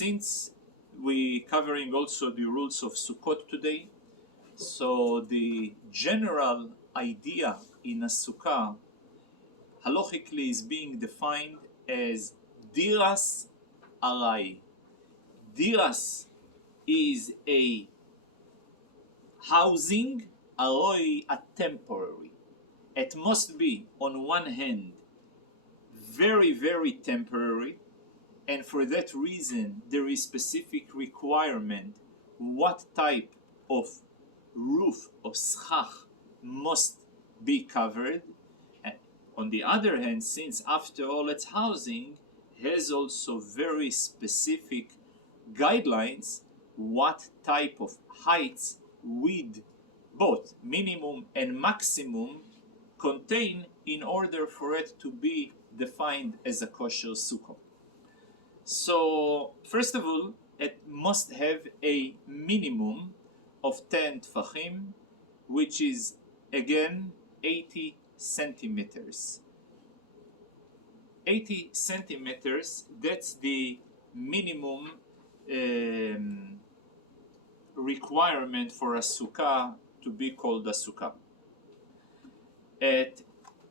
since we covering also the rules of Sukkot today, so the general idea in a Sukkah halachically is being defined as diras arai. Diras is a housing, arai a temporary. It must be, on one hand, very, very temporary, and for that reason there is specific requirement what type of roof of schach must be covered. And on the other hand, since after all it's housing, has also very specific guidelines what type of heights with both minimum and maximum contain in order for it to be defined as a kosher sukkah. So first of all, it must have a minimum of 10 tfachim, which is again 80 centimeters. 80 centimeters, that's the minimum requirement for a sukkah to be called a sukkah. It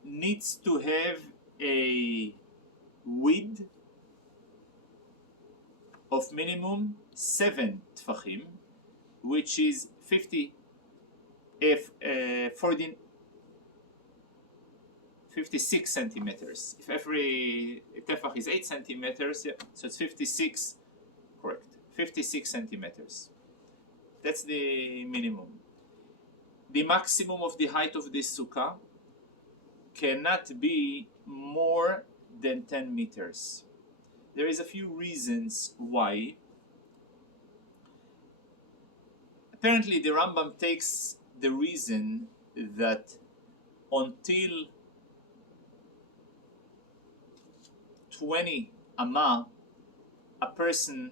needs to have a width of minimum 7 tfachim, which is 56 centimeters. If every tefach is 8 centimeters, yeah, so it's 56, correct, 56 centimeters. That's the minimum. The maximum of the height of this sukkah cannot be more than 10 meters. There is a few reasons why. Apparently the Rambam takes the reason that until 20 amah, a person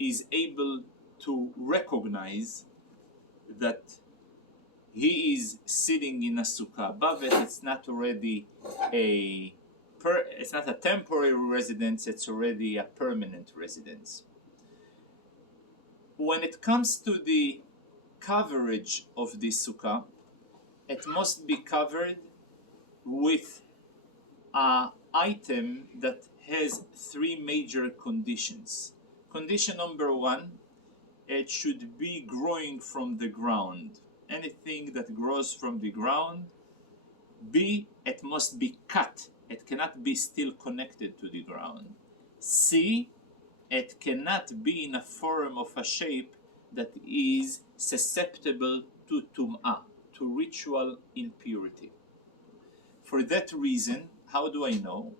is able to recognize that he is sitting in a sukkah. Above it, it's not already it's not a temporary residence, it's already a permanent residence. When it comes to the coverage of the sukkah, it must be covered with an item that has 3 major conditions. Condition number 1, it should be growing from the ground. Anything that grows from the ground. B, it must be cut. It cannot be still connected to the ground. C, it cannot be in a form of a shape that is susceptible to tum'ah, to ritual impurity. For that reason, how do I know?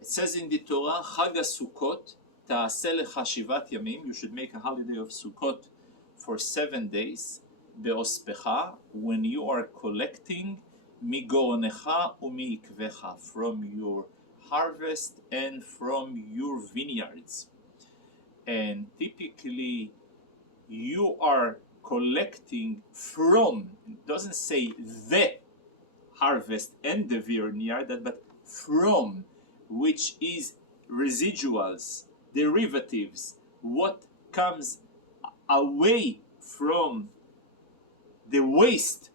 It says in the Torah, Chag HaSukkot ta'aseh lecha shivat yamim, you should make a holiday of Sukkot for 7 days, be'ospecha, when you are collecting migornecha u'miikvecha, from your harvest and from your vineyards. And typically you are collecting from, it doesn't say the harvest and the vineyard, but from, which is residuals, derivatives, what comes away from the waste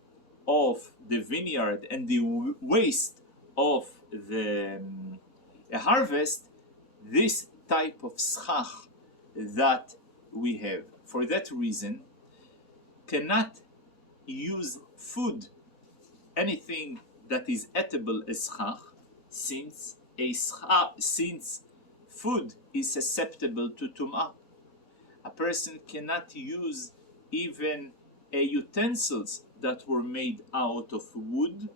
of the vineyard and the waste of the harvest, this type of schach that we have. For that reason, cannot use food, anything that is edible as schach, since food is susceptible to tum'ah. A person cannot use even utensils that were made out of wood,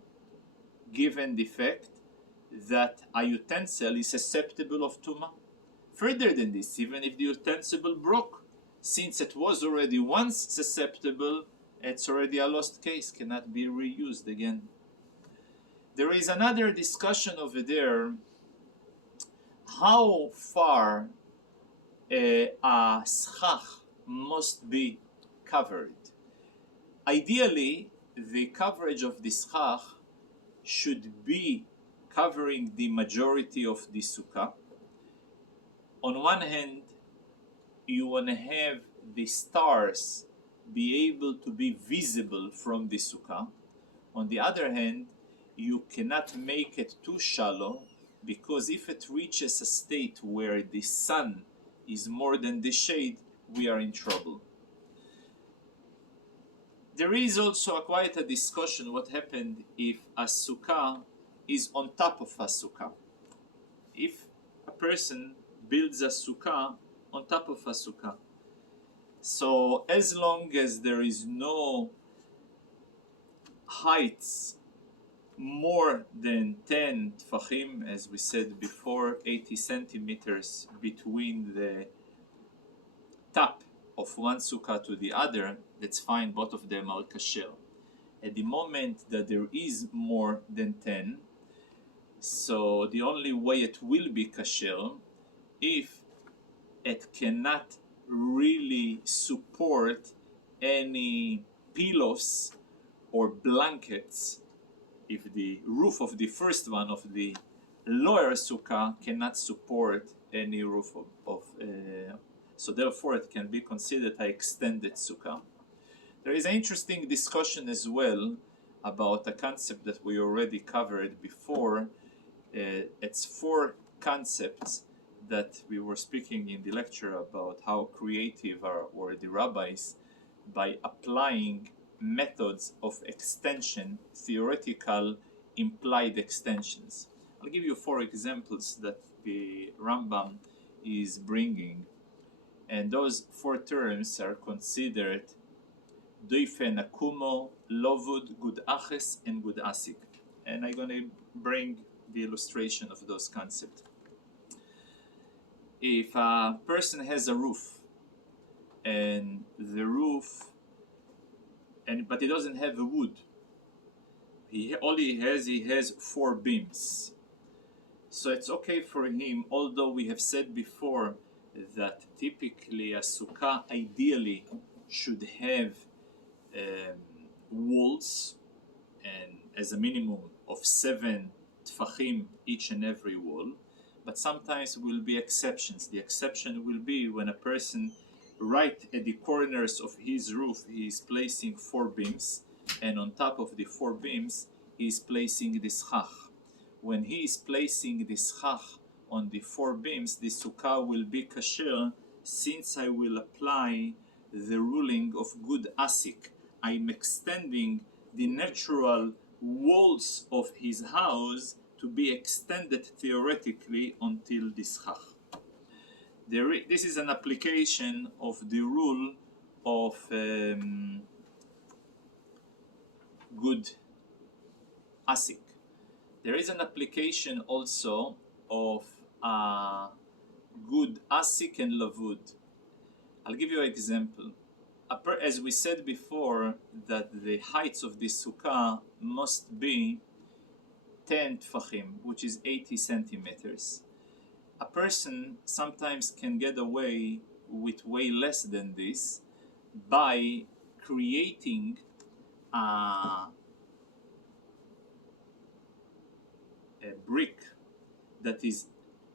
given the fact that a utensil is susceptible of tum'ah. Further than this, even if the utensil broke, since it was already once susceptible, it's already a lost case, cannot be reused again. There is another discussion over there, how far a schach must be covered. Ideally, the coverage of the schach should be covering the majority of the sukkah. On one hand, you want to have the stars be able to be visible from the sukkah. On the other hand, you cannot make it too shallow, because if it reaches a state where the sun is more than the shade, we are in trouble. There is also quite a discussion what happened if a sukkah is on top of a sukkah. If a person builds a sukkah on top of a sukkah. So as long as there is no heights more than 10 tfachim, as we said before, 80 centimeters between the top of one sukkah to the other, that's fine, both of them are kasher. At the moment that there is more than 10, so the only way it will be kasher if it cannot really support any pillows or blankets. If the roof of the first one of the lower sukkah cannot support any roof so therefore it can be considered an extended sukkah. There is an interesting discussion as well about a concept that we already covered before. It's 4 concepts that we were speaking in the lecture about how creative were the rabbis by applying methods of extension, theoretical implied extensions. I'll give you 4 examples that the Rambam is bringing, and those 4 terms are considered doifen akumo, lovud, gud aches, and gud asik. And I'm going to bring the illustration of those concepts. If a person has a roof, and the roof, but he doesn't have a wood, he has 4 beams. So it's okay for him, although we have said before that typically a sukkah ideally should have walls, and as a minimum of 7 tfachim each and every wall. But sometimes will be exceptions. The exception will be when a person right at the corners of his roof he is placing 4 beams, and on top of the 4 beams he is placing the schach. When he is placing the schach on the 4 beams, the sukkah will be kasher, since I will apply the ruling of gud asik. I'm extending the natural walls of his house to be extended theoretically until the schach. This is an application of the rule of gud asik. There is an application also of gud asik and lavud. I'll give you an example. As we said before, that the heights of the sukkah must be 10 tfachim, which is 80 centimeters. A person sometimes can get away with way less than this by creating a brick that is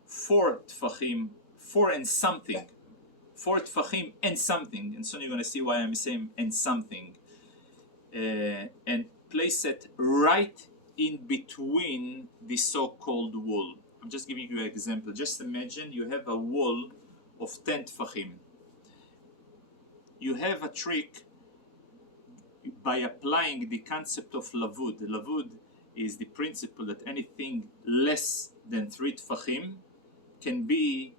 4 tfachim, 4 and something, 4 tfachim and something, and soon you're going to see why I'm saying and something, and place it right in between the so-called wall. I'm just giving you an example. Just imagine you have a wall of 10 tfachim. You have a trick by applying the concept of lavud. Lavud is the principle that anything less than 3 tfachim can be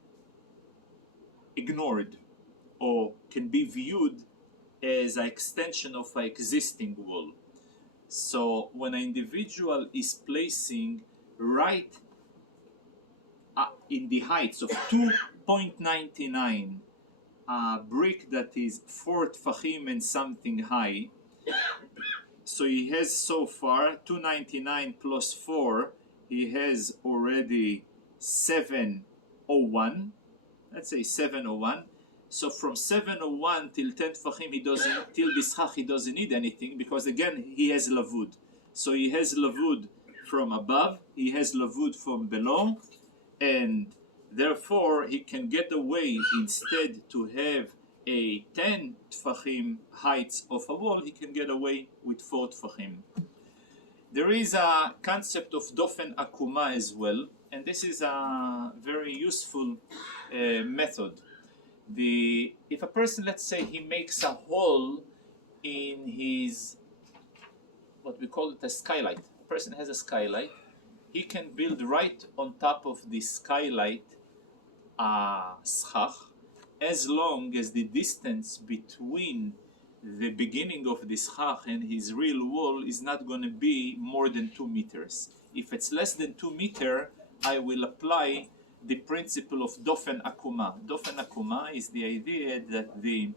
ignored or can be viewed as an extension of an existing wall. So when an individual is placing right in the heights of 2.99 a brick that is 4 tfachim and something high, so he has so far 299 plus 4, he has already 701. Let's say 701. So from 701 till 10 tfachim, till the schach, he doesn't need anything, because again he has lavud. So he has lavud from above, he has lavud from below, and Therefore, he can get away instead to have a 10 tfachim heights of a wall, he can get away with 4 tfachim. There is a concept of dofen akuma as well, and this is a very useful method. If a person, let's say, he makes a hole in his, what we call it a skylight. A person has a skylight, he can build right on top of the skylight a schach, as long as the distance between the beginning of the schach and his real wall is not going to be more than 2 meters. If it's less than 2 meters, I will apply the principle of dofen akuma. Dofen akuma is the idea that the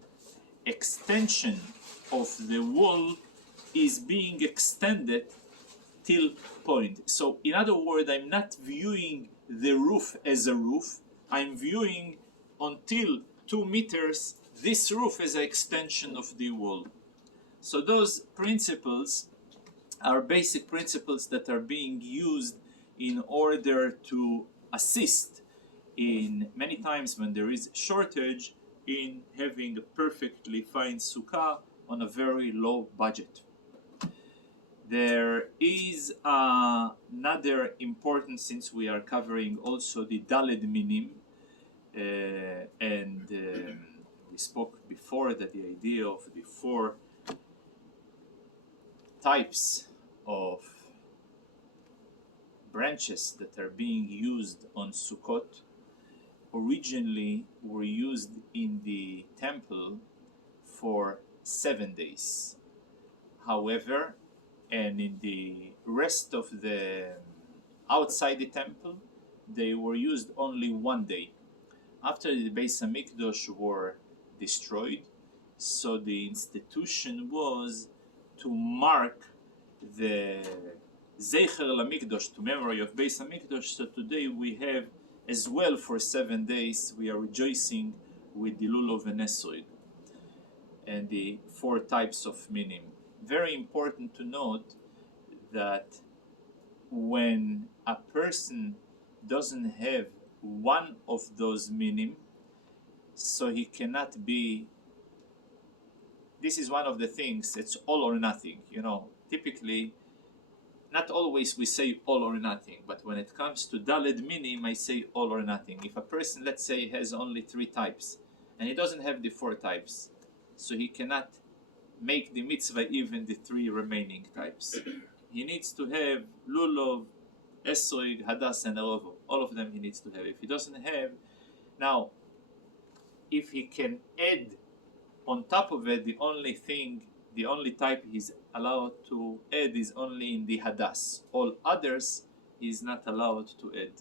extension of the wall is being extended till point. So in other words, I'm not viewing the roof as a roof, I'm viewing until 2 meters this roof as an extension of the wall. So those principles are basic principles that are being used in order to assist in many times when there is shortage in having a perfectly fine sukkah on a very low budget. There is another important, since we are covering also the Daled Minim, and we spoke before that the idea of the 4 types of branches that are being used on Sukkot originally were used in the temple for 7 days. However, and in the rest of the outside the temple, they were used only 1 day. After the Beis HaMikdash were destroyed, so the institution was to mark the Zecher LaMikdash, to memory of Beis HaMikdash. So today we have as well for 7 days, we are rejoicing with the vLulav and Esrog and the 4 types of minim. Very important to note that when a person doesn't have one of those minim, so he cannot be, this is one of the things, it's all or nothing. You know, typically, not always we say all or nothing, but when it comes to Daled Minim, I say all or nothing. If a person, let's say, has only 3 types, and he doesn't have the 4 types, so he cannot make the mitzvah even the 3 remaining types. He needs to have vLulav, Esrog, Hadas, and Erovo. All of them he needs to have. If he doesn't have, now, if he can add on top of it, the only type he's allowed to add is only in the Hadas. All others he is not allowed to add.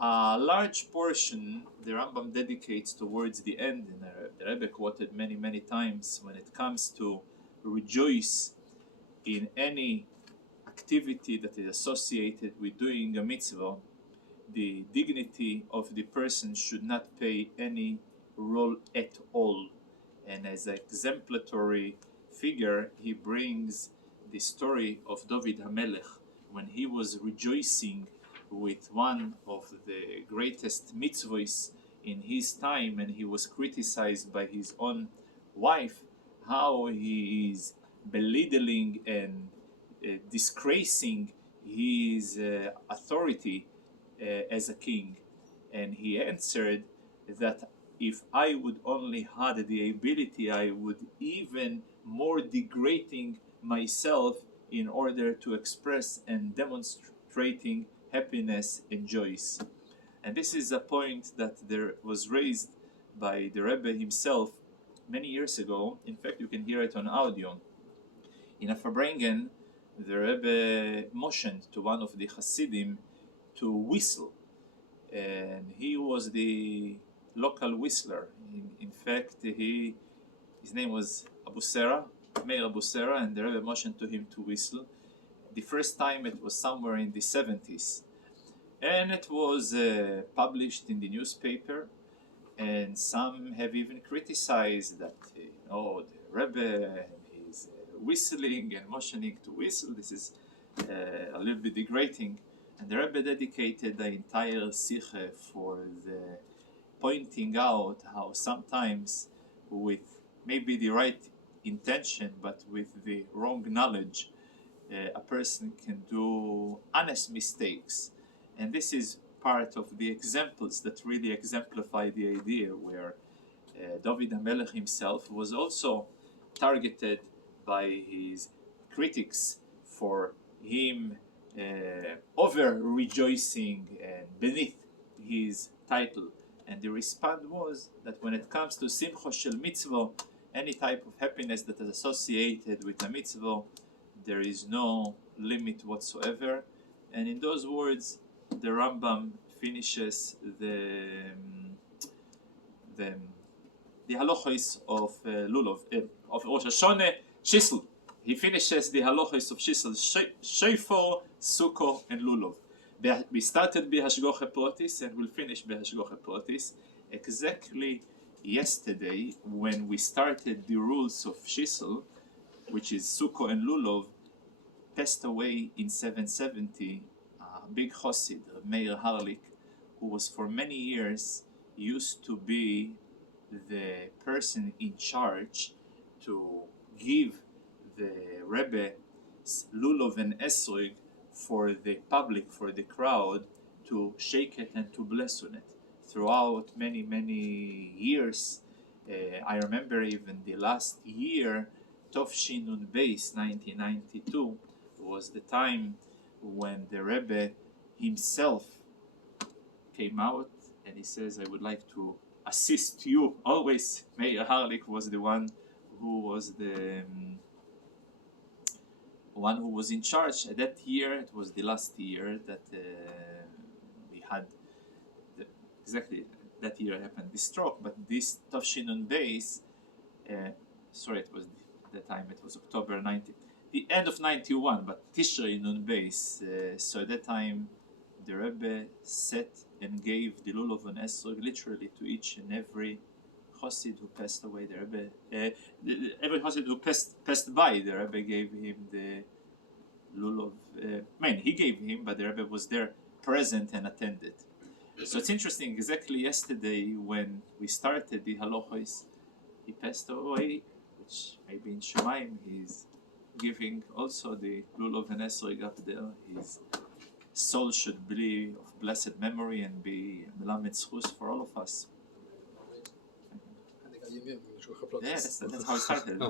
A large portion the Rambam dedicates towards the end, and the Rebbe quoted many times, when it comes to rejoice in any activity that is associated with doing a mitzvah, the dignity of the person should not play any role at all. And as an exemplary figure, he brings the story of David HaMelech, when he was rejoicing with one of the greatest mitzvahs in his time, and he was criticized by his own wife, how he is belittling and disgracing his authority as a king. And he answered that if I would only had the ability, I would even more degrading myself in order to express and demonstrating happiness and joys. And this is a point that there was raised by the Rebbe himself many years ago. In fact, you can hear it on audio. In a Farbrengen, the Rebbe motioned to one of the Hasidim to whistle, and he was the local whistler. In fact, his name was Abu Sera, Meir Abu Sera, and the Rebbe motioned to him to whistle. The first time it was somewhere in the 70s, and it was published in the newspaper, and some have even criticized that, the Rebbe is whistling and motioning to whistle. This is a little bit degrading. And the Rebbe dedicated the entire Sikha for the pointing out how sometimes with maybe the right intention but with the wrong knowledge, a person can do honest mistakes. And this is part of the examples that really exemplify the idea where David HaMelech himself was also targeted by his critics for him over rejoicing beneath his title. And the response was that when it comes to Simcha Shel Mitzvah, any type of happiness that is associated with a mitzvah, there is no limit whatsoever. And in those words, the Rambam finishes the halachos of vLulav, of Rosh Hashanah, Shisl. He finishes the halachos of Shisl, Shofar, Sukkah, and vLulav. We started b'hashgocha pratis and we'll finish b'hashgocha pratis. Exactly yesterday, when we started the rules of Shisl, which is Sukkah and vLulav, passed away in 770, a big Chassid, Meir Harlik, who was for many years used to be the person in charge to give the Rebbe vLulav and Esrog for the public, for the crowd, to shake it and to bless on it. Throughout many years, I remember even the last year, Tovshin Nun Beis 1992, was the time when the Rebbe himself came out and he says, I would like to assist you. Always Meir Harlik was the one who was the one who was in charge. That year, it was the last year that we had, exactly that year happened the stroke, but this Tovshin Nun Beis, sorry, it was the time, it was October 90, the end of 91, but Tishrei Nun Beis, so at that time the Rebbe set and gave the vLulav and Esrog literally to each and every Chassid who passed away. The Rebbe, every Chassid who passed by, the Rebbe gave him the vLulav. He gave him, but the Rebbe was there, present and attended. So it's interesting. Exactly yesterday, when we started the halachos, he passed away, which maybe in Shemaim he's giving also the vLulav and Esrog up there. His soul should be of blessed memory and be melamed zchus for all of us. Yeah, that's how it started.